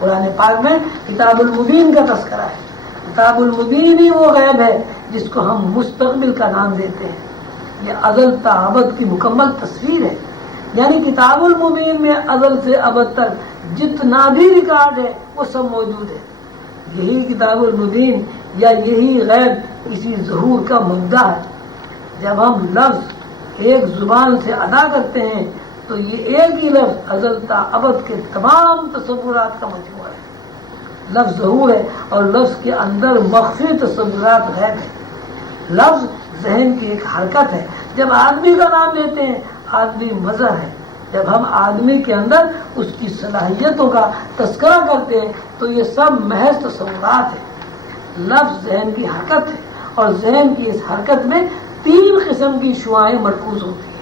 قرآن پاک میں کتاب المبین کا تذکرہ ہے. کتاب المبین ہی وہ غیب ہے جس کو ہم مستقبل کا نام دیتے ہیں. یہ ازل تا ابد کی مکمل تصویر ہے. یعنی کتاب المبین میں ازل سے ابد تک جتنا بھی ریکارڈ ہے وہ سب موجود ہے. یہی کتاب المبین یا یہی غیب اسی ظہور کا مبدا ہے. جب ہم لفظ ایک زبان سے ادا کرتے ہیں تو یہ ایک ہی لفظ ازل تا ابد کے تمام تصورات کا مجموعہ ہے. لفظ ظہور ہے اور لفظ کے اندر مخفی تصورات غیب ہے. لفظ ذہن کی ایک حرکت ہے. جب آدمی کا نام لیتے ہیں آدمی مظہر ہے. جب ہم آدمی کے اندر اس کی صلاحیتوں کا تذکرہ کرتے ہیں تو یہ سب محض تصورات ہیں. لفظ ذہن کی حرکت ہے اور ذہن کی اس حرکت میں 3 قسم کی شعاعیں مرکوز ہوتی ہیں.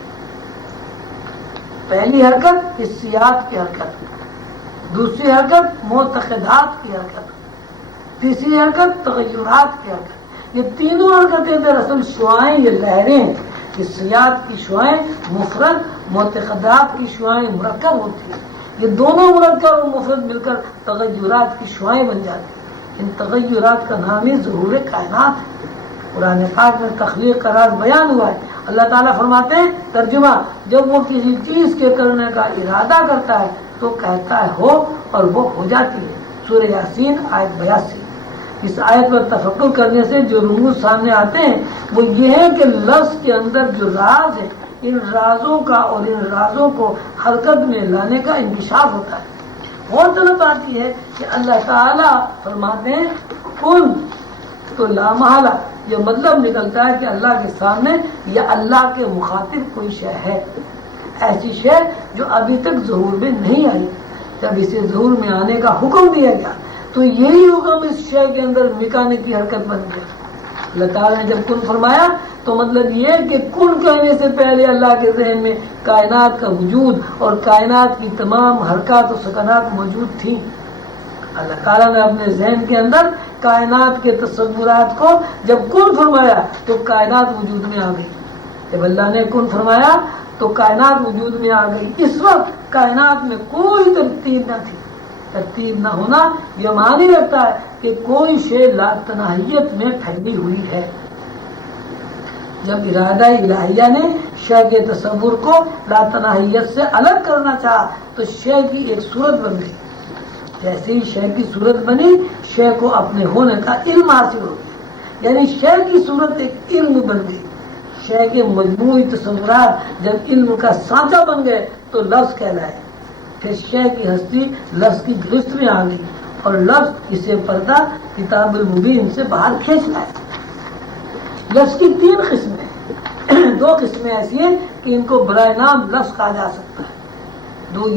پہلی حرکت حسیات کی حرکت، دوسری حرکت معتقدات کی حرکت، تیسری حرکت تغیرات کی حرکت. یہ تینوں حرکتیں دراصل شعاعیں، یہ لہریں ہیں. حسیات کی شعاعیں مفرد، معتقدات کی شعاعیں مرکب ہوتی ہیں. یہ دونوں مرکب اور مفرد مل کر تغیرات کی شعاعیں بن جاتی ہیں. ان تغیرات کا نام ہی ظہور کائنات ہے. قرآن پاک میں تخلیق کا راز بیان ہوا ہے. اللہ تعالیٰ فرماتے ہیں ترجمہ، جب وہ کسی چیز کے کرنے کا ارادہ کرتا ہے تو کہتا ہے ہو اور وہ ہو جاتی ہے. سورہ یاسین آیت 82. اس آیت پر تفکر کرنے سے جو رموز سامنے آتے ہیں وہ یہ ہے کہ لفظ کے اندر جو راز ہے ان رازوں کا اور ان رازوں کو حرکت میں لانے کا انکشاف ہوتا ہے. اور طلب آتی ہے کہ اللہ تعالیٰ فرماتے ہیں کن، تو لامحالہ یہ مطلب نکلتا ہے کہ اللہ کے سامنے یا اللہ کے مخاطب کوئی شے ہے، ایسی شے جو ابھی تک ظہور میں نہیں آئی. جب اسے ظہور میں آنے کا حکم دیا گیا تو یہی حکم اس شے کے اندر مکانے کی حرکت بن گیا. اللہ تعالیٰ نے جب کن فرمایا تو مطلب یہ کہ کن کہنے سے پہلے اللہ کے ذہن میں کائنات کا وجود اور کائنات کی تمام حرکات و سکنات موجود تھیں. اللہ تعالیٰ نے اپنے ذہن کے اندر کائنات کے تصورات کو جب کن فرمایا تو کائنات وجود میں آ گئی. جب اللہ نے کن فرمایا تو کائنات وجود میں آ گئی. اس وقت کائنات میں کوئی ترتیب نہ تھی. ترتیب نہ ہونا یہ معنی رکھتا ہے کہ کوئی شے لاتناہیت میں پھیلی ہوئی ہے. جب ارادہ الہیہ نے شے کے تصور کو لاتناہیت سے الگ کرنا چاہا تو شے کی ایک صورت بن گئی. جیسے ہی شے کی صورت بنی شے کو اپنے ہونے کا علم حاصل ہو گیا. یعنی شے کی صورت ایک علم بن گئی. شے کے مجموعی تصورات جب علم کا سانچہ بن گئے تو لفظ کہلائے. پھر شے کی ہستی لفظ کی گرفت میں آ گئی اور لفظ اسے پردہ کتاب المبین سے باہر کھینچ لائے. لفظ کی 3 قسمیں ہیں. 2 قسمیں ایسی ہیں کہ ان کو برائے نام لفظ کہا جا سکتا ہے.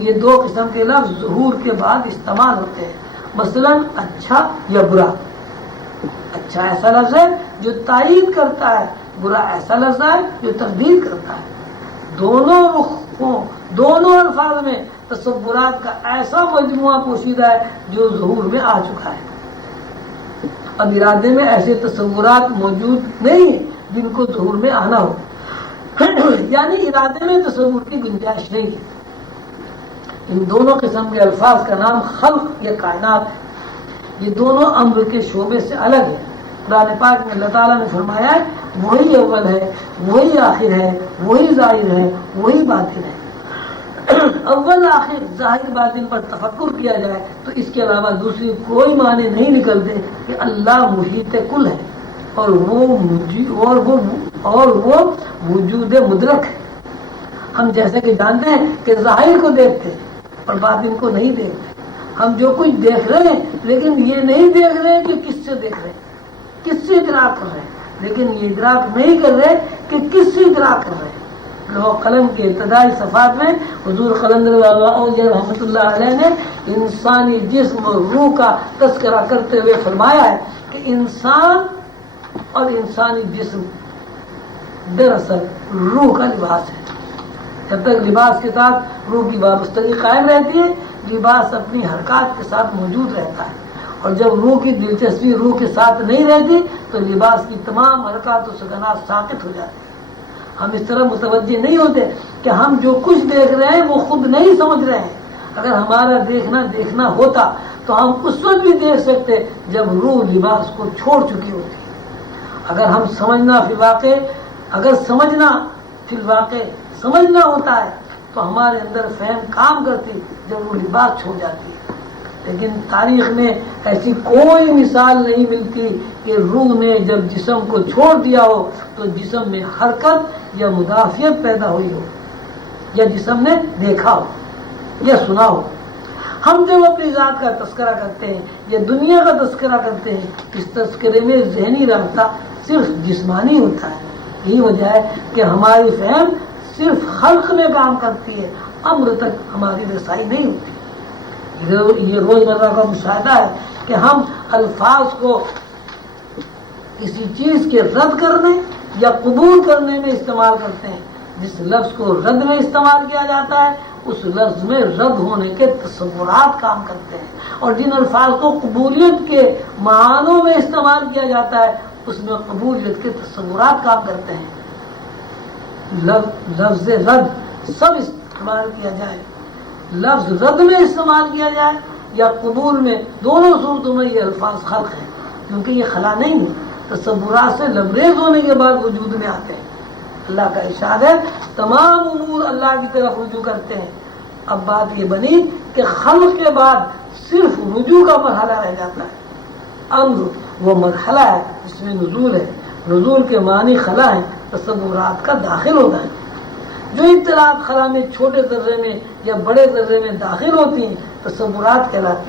یہ 2 قسم کے لفظ ظہور کے بعد استعمال ہوتے ہیں. مثلا اچھا یا برا. اچھا ایسا لفظ ہے جو تائید کرتا ہے، برا ایسا لفظ ہے جو تردید کرتا ہے. دونوں رخوں، دونوں الفاظ میں تصورات کا ایسا مجموعہ پوشیدہ ہے جو ظہور میں آ چکا ہے. اب ارادے میں ایسے تصورات موجود نہیں ہیں جن کو ظہور میں آنا ہو. یعنی ارادے میں تصور کی گنجائش نہیں ہے. ان دونوں قسم کے الفاظ کا نام خلق یا کائنات ہے. یہ دونوں امر کے شعبے سے الگ ہے. قرآن پاک میں اللہ تعالیٰ نے فرمایا ہے وہی اول ہے، وہی آخر ہے، وہی ظاہر ہے، وہی باطن ہے. اول آخر ظاہر باطن پر تفکر کیا جائے تو اس کے علاوہ دوسری کوئی معنی نہیں نکلتے کہ اللہ محیط کل ہے اور وہ وجود مدرک ہے. ہم جیسے کہ جانتے ہیں کہ ظاہر کو دیکھتے ہیں اور باطن کو نہیں دیکھتے. ہم جو کچھ دیکھ رہے ہیں لیکن یہ نہیں دیکھ رہے کہ کس سے دیکھ رہے ہیں، کس سے ادراک کر رہے ہیں. لیکن یہ ادراک نہیں کر رہے کہ کس سے ادراک کر رہے ہیں. لوح قلم کے ابتدائی صفحات میں حضور قلندر رحمۃ اللہ علیہ نے انسانی جسم اور روح کا تذکرہ کرتے ہوئے فرمایا ہے کہ انسان اور انسانی جسم دراصل روح کا لباس ہے. جب تک لباس کے ساتھ روح کی وابستگی قائم رہتی ہے لباس اپنی حرکات کے ساتھ موجود رہتا ہے. اور جب روح کی دلچسپی روح کے ساتھ نہیں رہتی تو لباس کی تمام حرکات و سکنات ساقط ہو جاتی ہیں. ہم اس طرح متوجہ نہیں ہوتے کہ ہم جو کچھ دیکھ رہے ہیں وہ خود نہیں سمجھ رہے ہیں. اگر ہمارا دیکھنا ہوتا تو ہم اس وقت بھی دیکھ سکتے جب روح لباس کو چھوڑ چکی ہوتی. اگر ہم سمجھنا فی الواقع سمجھنا ہوتا ہے تو ہمارے اندر فہم کام کرتی جب وہ لباس چھوڑ جاتی ہے. لیکن تاریخ میں ایسی کوئی مثال نہیں ملتی کہ روح نے جب جسم کو چھوڑ دیا ہو تو جسم میں حرکت یا مدافعت پیدا ہوئی ہو، یا جسم نے دیکھا ہو یا سنا ہو. ہم جب اپنی ذات کا تذکرہ کرتے ہیں یا دنیا کا تذکرہ کرتے ہیں، اس تذکرے میں ذہنی رابطہ صرف جسمانی ہوتا ہے. یہی وجہ ہے کہ ہماری فہم صرف خلق میں کام کرتی ہے، امر تک ہماری رسائی نہیں ہوتی. یہ روزمرہ کا مشاہدہ ہے کہ ہم الفاظ کو کسی چیز کے رد کرنے یا قبول کرنے میں استعمال کرتے ہیں. جس لفظ کو رد میں استعمال کیا جاتا ہے اس لفظ میں رد ہونے کے تصورات کام کرتے ہیں، اور جن الفاظ کو قبولیت کے معنوں میں استعمال کیا جاتا ہے اس میں قبولیت کے تصورات کام کرتے ہیں. لفظ رد سب استعمال کیا جائے، لفظ رد میں استعمال کیا جائے یا قبول میں، دونوں صورتوں میں یہ الفاظ خلق ہیں، کیونکہ یہ خلا نہیں ہے، تصورات سے لبریز ہونے کے بعد وجود میں آتے ہیں. اللہ کا ارشاد ہے تمام امور اللہ کی طرف رجوع کرتے ہیں. اب بات یہ بنی کہ خلق کے بعد صرف رجوع کا مرحلہ رہ جاتا ہے. امر وہ مرحلہ ہے جس میں نزول ہے. نزول کے معنی خلا ہے، تصورات کا داخل ہوتا ہے. جو اطلاعات خلا میں چھوٹے ذرے میں یا بڑے ذرے میں داخل ہوتی ہیں تصورات کہلاتی ہیں.